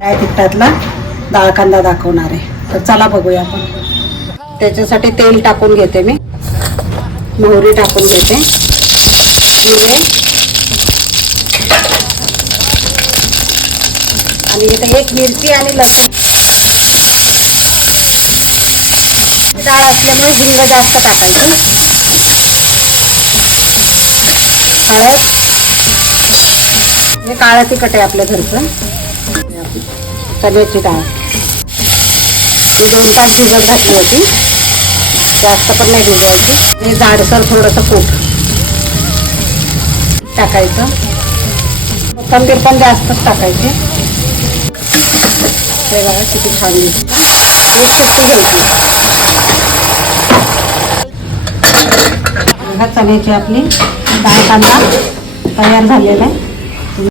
काय तिखटातला डाळ कांदा दाखवणार आहे. तर चला बघूया आपण. त्याच्यासाठी तेल टाकून घेते मी, मोहरी टाकून घेते, जिरे आणि इथे एक मिरची आणि लसूण. डाळ असल्यामुळे हिंग जास्त टाकायची. हळद, हे काळं तिखट आहे आपल्या घरचं. चण्याची डाळ 2 तास भिजत घातली होती, जास्त पण नाही भिजवायची. हे जाडसर थोडंसं कूट टाकायचं. कोथिंबीर पण जास्तच टाकायची. हे बघा किती छान दिसतं. ही शिट्टी घ्यायची. बघा चण्याची आपली डाळ कांदा तयार झालेला आहे.